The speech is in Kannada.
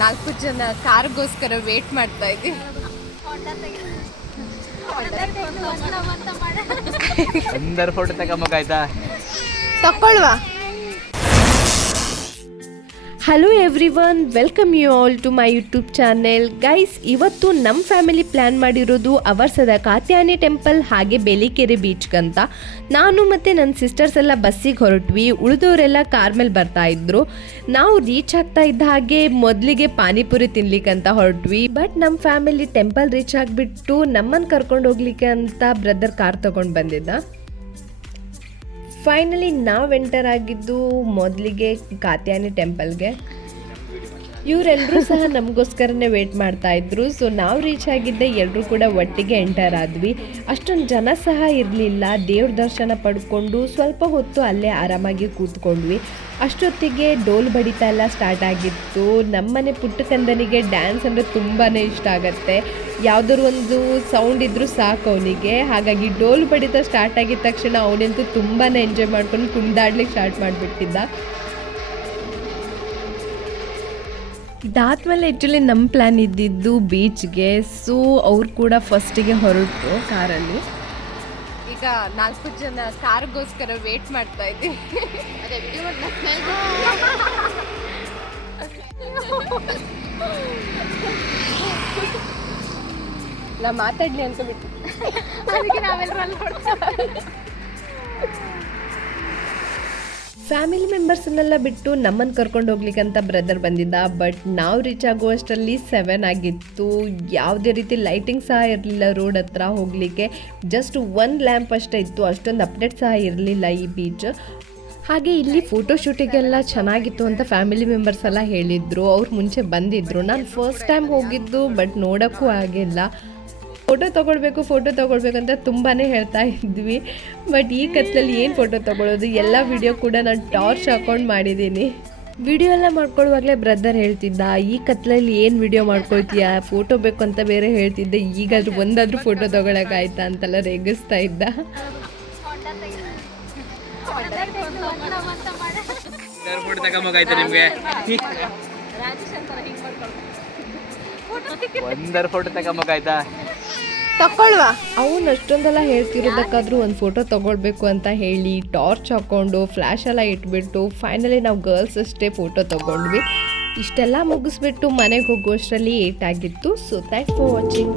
ನಾಲ್ಕು ಜನ ಕಾರ್ಗೋಸ್ಕರ ವೇಟ್ ಮಾಡ್ತಾ ಇದ್ದೀವಿ. ಫೋಟೋ ತಗೊಂಬೇಕಾಯ್ತಾ ತಕೊಳ್ವಾ hello every welcome you all to my YouTube channel guys ಇವತ್ತು ನಮ್ಮ ಫ್ಯಾಮಿಲಿ ಪ್ಲ್ಯಾನ್ ಮಾಡಿರೋದು ಅವರ್ಸದ ಕಾತ್ಯಾನಿ ಟೆಂಪಲ್ ಹಾಗೆ ಬೇಲಿಕೆರೆ ಬೀಚ್ಗಂತ ನಾನು ಮತ್ತು ನನ್ನ ಸಿಸ್ಟರ್ಸ್ ಎಲ್ಲ ಬಸ್ಸಿಗೆ ಹೊರಟ್ವಿ ಉಳಿದವರೆಲ್ಲ ಕಾರ್ ಮೇಲೆ ಬರ್ತಾ ಇದ್ರು. ನಾವು ರೀಚ್ ಆಗ್ತಾ ಇದ್ದ ಹಾಗೆ ಮೊದಲಿಗೆ ಪಾನಿಪುರಿ ತಿನ್ಲಿಕ್ಕಂತ ಹೊರಟ್ವಿ. ಬಟ್ ನಮ್ಮ ಫ್ಯಾಮಿಲಿ ಟೆಂಪಲ್ ರೀಚ್ ಆಗಿಬಿಟ್ಟು ನಮ್ಮನ್ನು ಕರ್ಕೊಂಡು ಹೋಗ್ಲಿಕ್ಕೆ ಅಂತ ಬ್ರದರ್ ಕಾರ್ ತೊಗೊಂಡು ಬಂದಿದ್ದ. ಫೈನಲಿ ನಾವು ಎಂಟರ್ ಆಗಿದ್ದು ಮೊದಲಿಗೆ ಕಾತ್ಯಾನಿ ಟೆಂಪಲ್ಗೆ ಇವರೆಲ್ಲರೂ ಸಹ ನಮಗೋಸ್ಕರನೇ ವೇಟ್ ಮಾಡ್ತಾ ಇದ್ರು. ಸೊ ನಾವು ರೀಚ್ ಆಗಿದ್ದೆ ಎಲ್ಲರೂ ಕೂಡ ಒಟ್ಟಿಗೆ ಎಂಟರ್ ಆದ್ವಿ. ಅಷ್ಟೊಂದು ಜನ ಸಹ ಇರಲಿಲ್ಲ. ದೇವ್ರ ದರ್ಶನ ಪಡ್ಕೊಂಡು ಸ್ವಲ್ಪ ಹೊತ್ತು ಅಲ್ಲೇ ಆರಾಮಾಗಿ ಕೂತ್ಕೊಂಡ್ವಿ. ಅಷ್ಟೊತ್ತಿಗೆ ಡೋಲ್ ಬಡಿತ ಎಲ್ಲ ಸ್ಟಾರ್ಟ್ ಆಗಿತ್ತು. ನಮ್ಮನೆ ಪುಟ್ಟಕಂದನಿಗೆ ಡ್ಯಾನ್ಸ್ ಅಂದರೆ ತುಂಬಾ ಇಷ್ಟ ಆಗುತ್ತೆ. ಯಾವ್ದಾದ್ರು ಒಂದು ಸೌಂಡ್ ಇದ್ದರೂ ಸಾಕು ಅವನಿಗೆ. ಹಾಗಾಗಿ ಡೋಲ್ ಬಡಿತ ಸ್ಟಾರ್ಟ್ ಆಗಿದ ತಕ್ಷಣ ಅವನಂತೂ ತುಂಬಾ ಎಂಜಾಯ್ ಮಾಡ್ಕೊಂಡು ಕುಣಿದಾಡ್ಲಿಕ್ಕೆ ಸ್ಟಾರ್ಟ್ ಮಾಡಿಬಿಟ್ಟಿದ್ದ. ಇದಾದ್ಮೇಲೆ ಆ್ಯಕ್ಚುಲಿ ನಮ್ಮ ಪ್ಲ್ಯಾನ್ ಇದ್ದಿದ್ದು ಬೀಚ್ಗೆ ಸೊ ಅವ್ರು ಕೂಡ ಫಸ್ಟಿಗೆ ಹೊರಟು ಕಾರಲ್ಲಿ. ಈಗ ನಾಲ್ಕು ಜನ ಕಾರ್ಗೋಸ್ಕರ ವೇಟ್ ಮಾಡ್ತಾ ಇದ್ದೀವಿ. ನಾ ಮಾತಾಡ್ಲಿ ಅಂತ ಬಿಟ್ಟು ಫ್ಯಾಮಿಲಿ ಮೆಂಬರ್ಸನ್ನೆಲ್ಲ ಬಿಟ್ಟು ನಮ್ಮನ್ನು ಕರ್ಕೊಂಡು ಹೋಗ್ಲಿಕ್ಕಂತ ಬ್ರದರ್ ಬಂದಿದ್ದ, ಬಟ್ ನಾವು ರೀಚ್ ಆಗುವಷ್ಟರಲ್ಲಿ ಸೆವೆನ್ ಆಗಿತ್ತು. ಯಾವುದೇ ರೀತಿ ಲೈಟಿಂಗ್ ಸಹ ಇರಲಿಲ್ಲ ರೋಡ್ ಹತ್ರ ಹೋಗಲಿಕ್ಕೆ. ಜಸ್ಟ್ ಒಂದು ಲ್ಯಾಂಪ್ ಅಷ್ಟೇ ಇತ್ತು, ಅಷ್ಟೊಂದು ಅಪ್ಡೇಟ್ ಸಹ ಇರಲಿಲ್ಲ ಈ ಬೀಚ್ ಹಾಗೆ ಇಲ್ಲಿ ಫೋಟೋ ಶೂಟಿಗೆಲ್ಲ ಚೆನ್ನಾಗಿತ್ತು ಅಂತ ಫ್ಯಾಮಿಲಿ ಮೆಂಬರ್ಸ್ ಎಲ್ಲ ಹೇಳಿದರು. ಅವ್ರು ಮುಂಚೆ ಬಂದಿದ್ದರು ನಾನು ಫಸ್ಟ್ ಟೈಮ್ ಹೋಗಿದ್ದು ಬಟ್ ನೋಡೋಕ್ಕೂ ಆಗಿಲ್ಲ. ಫೋಟೋ ತೊಗೊಳ್ಬೇಕು ಫೋಟೋ ತೊಗೊಳ್ಬೇಕು ಅಂತ ತುಂಬಾ ಹೇಳ್ತಾ ಇದ್ವಿ. ಬಟ್ ಈ ಕತ್ಲಲ್ಲಿ ಏನು ಫೋಟೋ ತೊಗೊಳೋದು ಎಲ್ಲ ವಿಡಿಯೋ ಕೂಡ ನಾನು ಟಾರ್ಚ್ ಹಾಕೊಂಡು ಮಾಡಿದ್ದೀನಿ ವಿಡಿಯೋ ಎಲ್ಲ ಮಾಡ್ಕೊಳ್ಳುವಾಗಲೇ ಬ್ರದರ್ ಹೇಳ್ತಿದ್ದ, ಈ ಕತ್ಲಲ್ಲಿ ಏನು ವಿಡಿಯೋ ಮಾಡ್ಕೊಳ್ತೀಯ? ಫೋಟೋ ಬೇಕು ಅಂತ ಬೇರೆ ಹೇಳ್ತಿದ್ದೆ. ಈಗಾದರೂ ಒಂದಾದರೂ ಫೋಟೋ ತೊಗೊಳಕ್ಕಾಯ್ತಾ ಅಂತೆಲ್ಲ ರೇಗಿಸ್ತಾ ಇದ್ದ. ಒಂದರ ಫೋಟೋ ತಗೊಂಬೇಕಾಯ್ತಾ? ತಕೊಳ್ವಾ ಅವನು ಅಷ್ಟೊಂದೆಲ್ಲ ಹೇಳ್ತಿರೋದಕ್ಕಾದ್ರೂ ಒಂದು ಫೋಟೋ ತಗೊಳ್ಬೇಕು ಅಂತ ಹೇಳಿ ಟಾರ್ಚ್ ಹಾಕೊಂಡು ಫ್ಲ್ಯಾಶ್ ಎಲ್ಲ ಇಟ್ಬಿಟ್ಟು ಫೈನಲಿ ನಾವು ಗರ್ಲ್ಸ್ ಅಷ್ಟೇ ಫೋಟೋ ತಗೊಂಡ್ವಿ. ಇಷ್ಟೆಲ್ಲ ಮುಗಿಸ್ಬಿಟ್ಟು ಮನೆಗೆ ಹೋಗುವಷ್ಟರಲ್ಲಿ ಏಟ್ ಆಗಿತ್ತು. So thank for watching